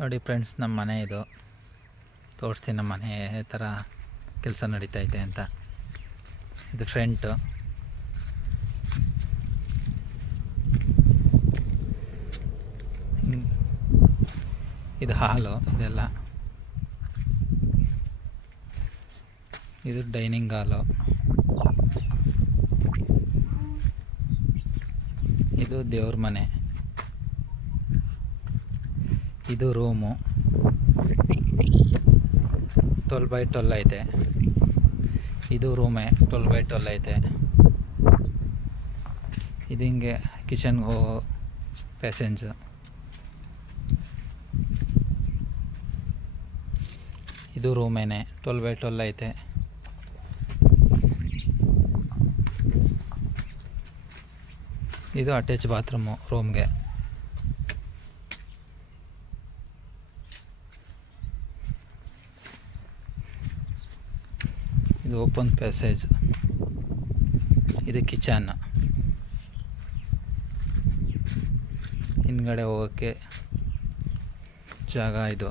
ನೋಡಿ ಫ್ರೆಂಡ್ಸ್, ನಮ್ಮ ಮನೆ ಇದು ತೋರಿಸ್ತೀನಿ. ನಮ್ಮ ಮನೆ ಥರ ಕೆಲಸ ನಡೀತೈತೆ ಅಂತ. ಇದು ಫ್ರಂಟು, ಇದು ಹಾಲು, ಇದೆಲ್ಲ ಇದು ಡೈನಿಂಗ್ ಹಾಲು, ಇದು ದೇವ್ರ ಮನೆ, ಇದು ರೂಮು 12x12 ಐತೆ. ಇದು ರೂಮೇ 12x12 ಐತೆ. ಇದು ಹಿಂಗೆ ಕಿಚನ್ಗೆ ಹೋಗೋ ಪ್ಯಾಸೆಂಜು. ಇದು ರೂಮೇನೆ 12x12 ಐತೆ. ಇದು ಅಟ್ಯಾಚ್ ಬಾತ್ರೂಮು ರೂಮ್ಗೆ. ಇದು ಓಪನ್ ಪ್ಯಾಸೇಜ್. ಇದು ಕಿಚನ್, ಹಿಂದ್ಗಡೆ ಹೋಗೋಕ್ಕೆ ಜಾಗ. ಇದು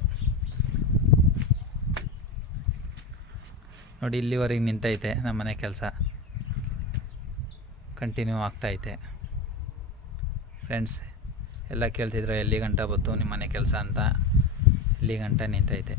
ನೋಡಿ, ಇಲ್ಲಿವರೆಗೆ ನಿಂತೈತೆ ನಮ್ಮ ಮನೆ ಕೆಲಸ. ಕಂಟಿನ್ಯೂ ಆಗ್ತೈತೆ ಫ್ರೆಂಡ್ಸ್. ಎಲ್ಲ ಕೇಳ್ತಿದ್ರೆ ಎಲ್ಲಿ ಗಂಟ ಬಂತು ನಿಮ್ಮ ಮನೆ ಕೆಲಸ ಅಂತ. ಇಲ್ಲಿ ಗಂಟ ನಿಂತೈತೆ.